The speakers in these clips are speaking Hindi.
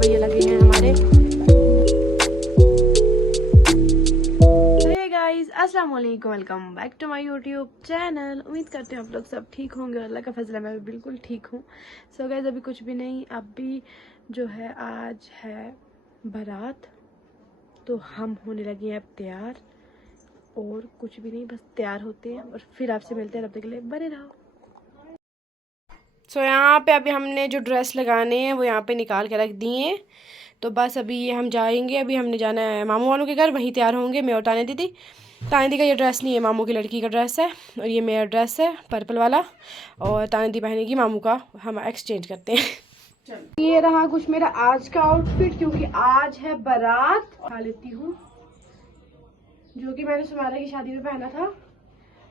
भैया लगे हैं हमारे। हे गाइस, अस्सलाम वालेकुम, welcome back to my YouTube channel. उम्मीद करते हैं आप लोग सब ठीक होंगे। अल्लाह का फजल है, मैं भी बिल्कुल ठीक हूँ। सो गाइस, अभी कुछ भी नहीं, अभी जो है आज है बारात, तो हम होने लगे हैं अब तैयार। और कुछ भी नहीं, बस तैयार होते हैं और फिर आपसे मिलते हैं। तब तक के लिए बने रहो। सो यहाँ पे अभी हमने जो ड्रेस लगाने हैं वो यहाँ पे निकाल के रख दिए हैं। तो बस अभी ये हम जाएंगे, अभी हमने जाना है मामू वालों के घर, वहीं तैयार होंगे मैं और ताने दीदी। ताने दी का ये ड्रेस नहीं है, मामू की लड़की का ड्रेस है, और ये मेरा ड्रेस है पर्पल वाला, और ताने दी पहनेगी मामू का। हम एक्सचेंज करते हैं। ये रहा कुछ मेरा आज का आउटफिट, क्योंकि आज है बारात। खा लेती हूँ, जो कि मैंने सुमारा की शादी में पहना था,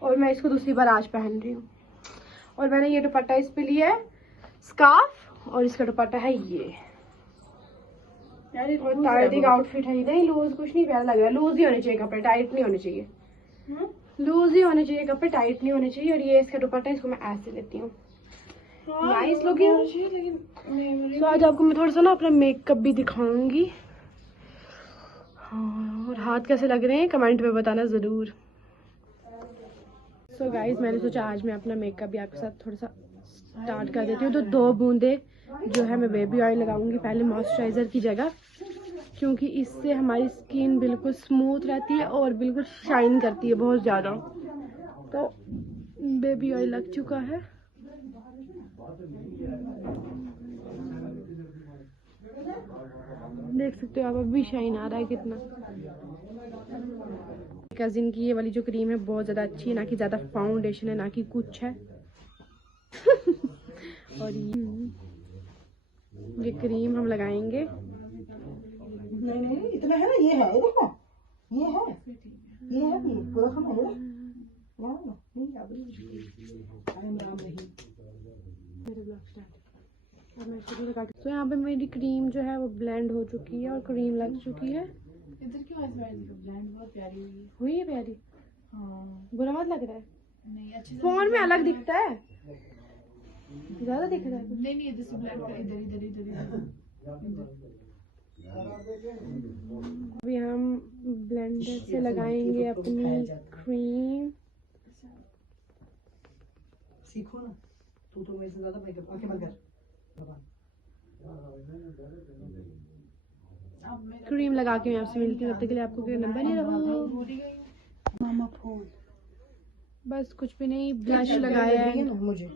और मैं इसको दूसरी बार आज पहन रही हूँ। और मैंने ये दुपट्टा इस पे लिया है स्कार्फ, और इसका दुपट्टा है ये। यार और टाइट आउटफिट है, नहीं लूज कुछ नहीं प्यारा लग रहा है। लूज ही होने चाहिए कपड़े, टाइट नहीं होने चाहिए। लूज ही होने चाहिए कपड़े, टाइट नहीं होने चाहिए। और ये इसका दुपट्टा, इसको मैं ऐसे लेती हूँ, नाइस लुकिंग। तो आज आपको मैं थोड़ा सा ना अपना मेकअप भी दिखाऊंगी। हाँ, और हाथ कैसे लग रहे हैं कमेंट में बताना ज़रूर। सो गाइज, मैंने सोचा आज मैं अपना मेकअप भी आपके साथ थोड़ा सा स्टार्ट कर देती हूँ। तो 2 बूंदे जो है मैं बेबी ऑयल लगाऊंगी पहले मॉइस्चराइज़र की जगह, क्योंकि इससे हमारी स्किन बिल्कुल स्मूथ रहती है और बिल्कुल शाइन करती है बहुत ज़्यादा। तो बेबी ऑयल लग चुका है। देख सकते हो आप, अभी शाइन आ रहा है कितना। कजिन की ये वाली जो क्रीम है बहुत ज़्यादा अच्छी है, ना कि ज़्यादा फाउंडेशन है ना कि कुछ है। और ये क्रीम हम लगाएंगे। नहीं इतना है ना, ये है, देखो ये है, ये है, ये पूरा हम है ना, नहीं अब तो यहाँ पे मेरी क्रीम जो है वो ब्लेंड हो चुकी है और क्रीम लग चुकी है। इधर क्यों ब्लेंड बहुत प्यारी हुई है प्यारी। हाँ, बुरा मत लग रहा है? नहीं अच्छे से फोन में अलग दिखता है, ज्यादा दिख रहा है। नहीं इधर से ब्लेंड कर, इधर इधर इधर इधर। अभी हम ब्लेंडर से लगाएंगे अपनी क्रीम। सीखो ना, तू तो मेरे से ज्यादा मेकअप आके मत कर। क्रीम लगा के मैं आपसे मिलती हूँ, तब तक के लिए आपको नंबर नहीं रहा। मामा फोन बस कुछ भी नहीं, ब्लश लगाया है मुझे,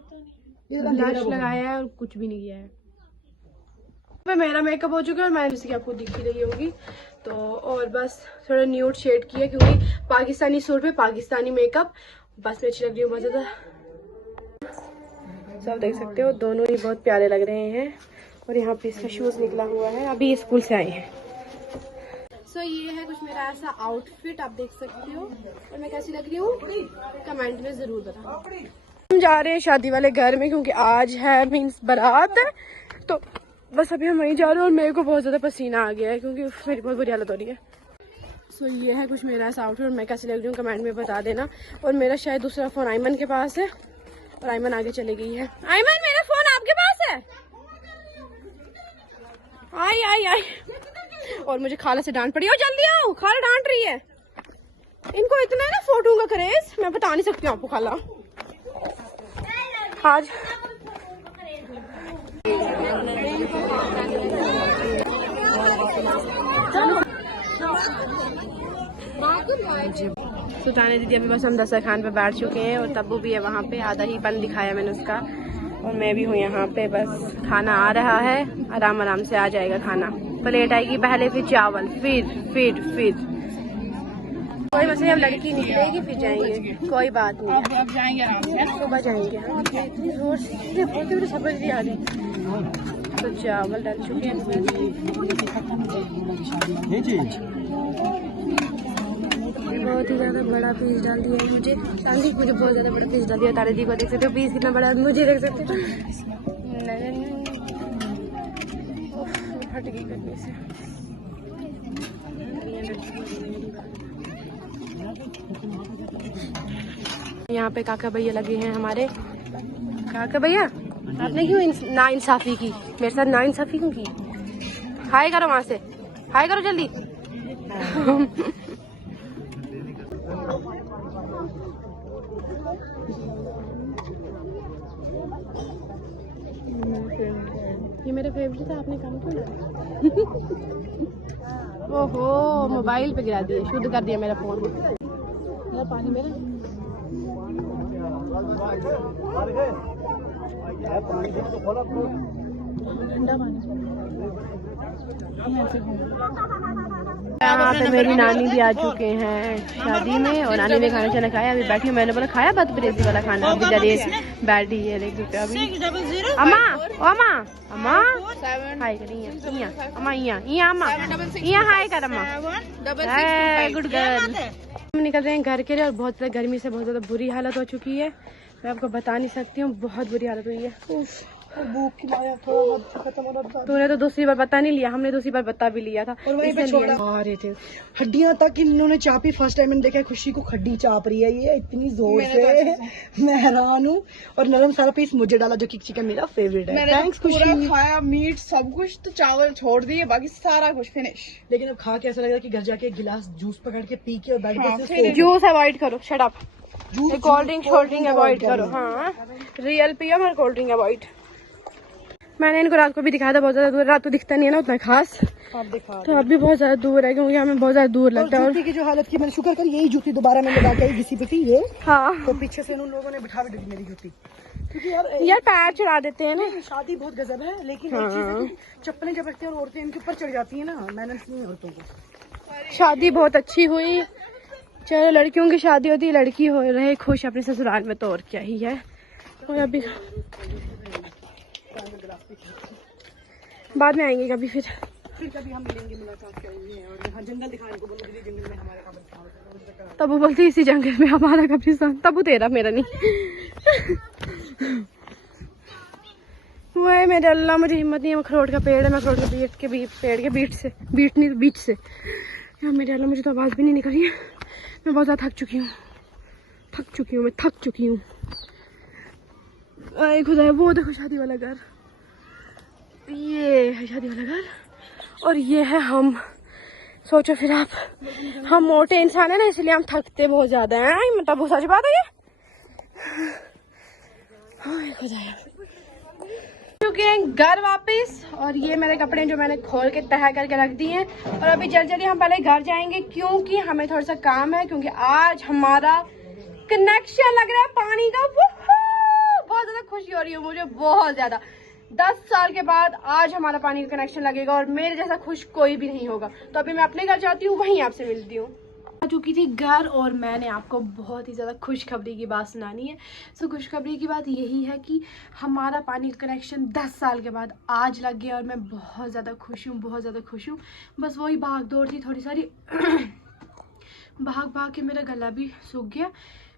ब्लश लगाया है और कुछ भी नहीं किया है। मेरा मेकअप हो चुका है और मैंने जैसे कि आपको दिख ही रही होगी। तो और बस थोड़ा न्यूड शेड किया, क्योंकि पाकिस्तानी सूट पे पाकिस्तानी मेकअप बस में अच्छी लग रही हूँ बहुत ज़्यादा। सब देख सकते हो, दोनों ही बहुत प्यारे लग रहे हैं। और यहाँ पे इसका शूज निकला हुआ है, अभी स्कूल से आए हैं। सो ये है कुछ मेरा ऐसा आउटफिट, आप देख सकते हो। और मैं कैसी लग रही हूँ कमेंट में ज़रूर बताना। हम जा रहे हैं शादी वाले घर में, क्योंकि आज है मीन्स बारात है। तो बस अभी हम वहीं जा रहे हैं और मेरे को बहुत ज़्यादा पसीना आ गया है, क्योंकि मेरी बहुत बुरी हालत हो रही है। सो ये है कुछ मेरा ऐसा आउटफिट, और मैं कैसी लग रही हूँ कमेंट में बता देना। और मेरा शायद दूसरा फ़ोन आयमन के पास है, और आयमन आगे चली गई है। आयमन, मेरा फ़ोन आपके पास है? आई आई आई। और मुझे खाला से डांट पड़ी। और जल्दी आओ, खाला डांट रही है। इनको इतना है ना फोटो का क्रेज, मैं बता नहीं सकती हूँ आपको। खाला आज सुटाने दीदी अभी बस हम दस्तरखान पे बैठ चुके हैं, और तब्बू भी है वहाँ पे। आधा ही पन दिखाया मैंने उसका, और मैं भी हूँ यहाँ पे। बस खाना आ रहा है, आराम आराम से आ जाएगा खाना। प्लेट आएगी पहले, फिर चावल, फिर कोई वैसे अब लड़की निकलेगी फिर जाएंगे, कोई बात नहीं है। अब जाएंगे आराम से, सुबह जाएंगे। इतनी जोर से बोलते हुए समझ नहीं आ रही। तो चावल डाल चुके हैं, बहुत ही ज्यादा बड़ा पीस डाल दिया है मुझे। चांदी मुझे बहुत ज्यादा बड़ा पीस डाल दिया। तारे दी को देख सकते हो पीस कितना बड़ा, मुझे देख सकते हो। फट गई करने से। यहाँ पे काका भैया लगे हैं हमारे। काका भैया, आपने क्यों ना इंसाफी की मेरे साथ? ना इंसाफी क्यों की? हाय करो वहां से, हाय करो जल्दी। ये मेरा फेवरेट था, आपने काम क्यों लगाया? ओहो, मोबाइल पे गिरा दिए, शुद्ध कर दिया मेरा फोन। मेरा पानी मेरा ठंडा पानी। यहाँ पे मेरी नानी भी आ चुके हैं शादी में, और नानी ने खाना चाना खाया, अभी बैठी हूँ। मैंने बोला खाया बात ब्रेजी वाला खाना, अभी जरिए बैठी है। देख सकते हो अभी अम्मा, ओ अम्मा, अम्मा हाय करिए, अम्मा इया अम्मा इया हाय कर अम्मा, गुड गर्ल। हम निकल रहे हैं घर के लिए, और बहुत ज़्यादा गर्मी से बहुत ज़्यादा बुरी हालत हो चुकी है। मैं आपको बता नहीं सकती हूँ, बहुत बुरी हालत हुई है। भूख की माया थोड़ा बहुत खत्म हो रहा। तूने तो दूसरी बार बता नहीं लिया, हमने दूसरी बार बता भी लिया था, और वहीं पे छोड़ा आ रहे थे हड्डियां तक इन्होंने चापी। फर्स्ट टाइम मैंने देखा खुशी को खड्डी चाप रही है ये इतनी जोर से। मैं हैरान हूँ। और नरम सारा पीस मुझे डाला, जो कि चिकन मेरा फेवरेट है। थैंक्स खुशी। खाया मीट सब कुछ, तो चावल छोड़ दिए, बाकी सारा कुछ फिनिश। लेकिन अब खा के ऐसा लग रहा है कि घर जाके एक गिलास जूस पकड़ के पी के और बेड पर से जूस अवॉइड करो, shut up. Cold drink avoid करो। हाँ, रियल पियो और कोल्ड ड्रिंक अवॉइड। मैंने इनको रात को भी दिखाया था, बहुत ज्यादा दूर। रात तो दिखता नहीं है ना उतना खास, आप दिखा तो अब भी बहुत ज्यादा दूर है, क्योंकि हमें बहुत ज्यादा दूर लगता है। जूती की जो हालत की, मैंने शुक्र कर यही जूती दोबारा मैंने लगा के घिसी पिटी ये। हाँ, तो पीछे से उन लोगों ने बिठा भी दी मेरी जूती, क्योंकि यार पैर चढ़ा देते हैं ना। शादी बहुत गजब है, लेकिन एक चीज है कि चप्पलें जब रखते हैं और औरतें इनके ऊपर चढ़ जाती है ना, मैनेज नहीं है औरतों को। शादी बहुत अच्छी हुई। चलो, लड़कियों की शादी होती है, लड़की हो रहे खुश अपने ससुराल में, तो और क्या ही है। और अभी बाद में आएंगे कभी, फिर कभी हम मिलेंगे, मुलाकात करेंगे। और यहाँ जंगल दिखाने को बोलोगे, जंगल में हमारा कब्रिस्तान। तब वो बोलती इसी जंगल में हमारा कब्रिस्तान, तब वो तेरा मेरा नहीं। वो है मेरे अल्लाह, मुझे हिम्मत नहीं है। अखरोट का पेड़ है, मैं अखरोट के पेड़ के बीच से यार मेरे अल्लाह, मुझे तो आवाज़ भी नहीं निकल रही है। मैं बहुत ज़्यादा थक चुकी हूँ, मैं थक चुकी हूँ। अरे खुदा, वो देखो शादी वाला घर, ये है शादी वाला घर, और ये है हम। सोचो फिर आप, हम मोटे इंसान है ना, इसलिए हम थकते बहुत ज्यादा हैं। मतलब वो सच बात है ये। चुके हैं घर वापस, और ये मेरे कपड़े जो मैंने खोल के तह करके रख दिए हैं। और अभी जल्दी हम पहले घर जाएंगे, क्योंकि हमें थोड़ा सा काम है, क्योंकि आज हमारा कनेक्शन लग रहा है पानी का। बहुत ज्यादा खुशी हो रही है मुझे, बहुत ज्यादा। 10 साल के बाद आज हमारा पानी का कनेक्शन लगेगा, और मेरे जैसा खुश कोई भी नहीं होगा। तो अभी मैं अपने घर जाती हूँ, वहीं आपसे मिलती हूँ। आ चुकी थी घर, और मैंने आपको बहुत ही ज़्यादा खुशखबरी की बात सुनानी है। सो खुशखबरी की बात यही है कि हमारा पानी का कनेक्शन 10 साल के बाद आज लग गया, और मैं बहुत ज़्यादा खुश हूँ, बहुत ज़्यादा खुश हूँ। बस वही भाग दौड़ थी थोड़ी सारी। भाग के मेरा गला भी सूख गया,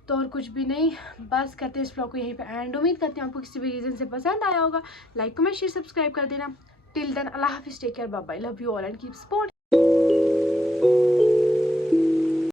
तो और कुछ भी नहीं। बस करते इस ब्लॉग को यहीं पे एंड। उम्मीद करते हैं आपको किसी भी रीज़न से पसंद आया होगा। लाइक कमेंट शेयर सब्सक्राइब कर देना। टिल देन अल्लाह हाफिज़, take care, bye bye, love you all and keep support.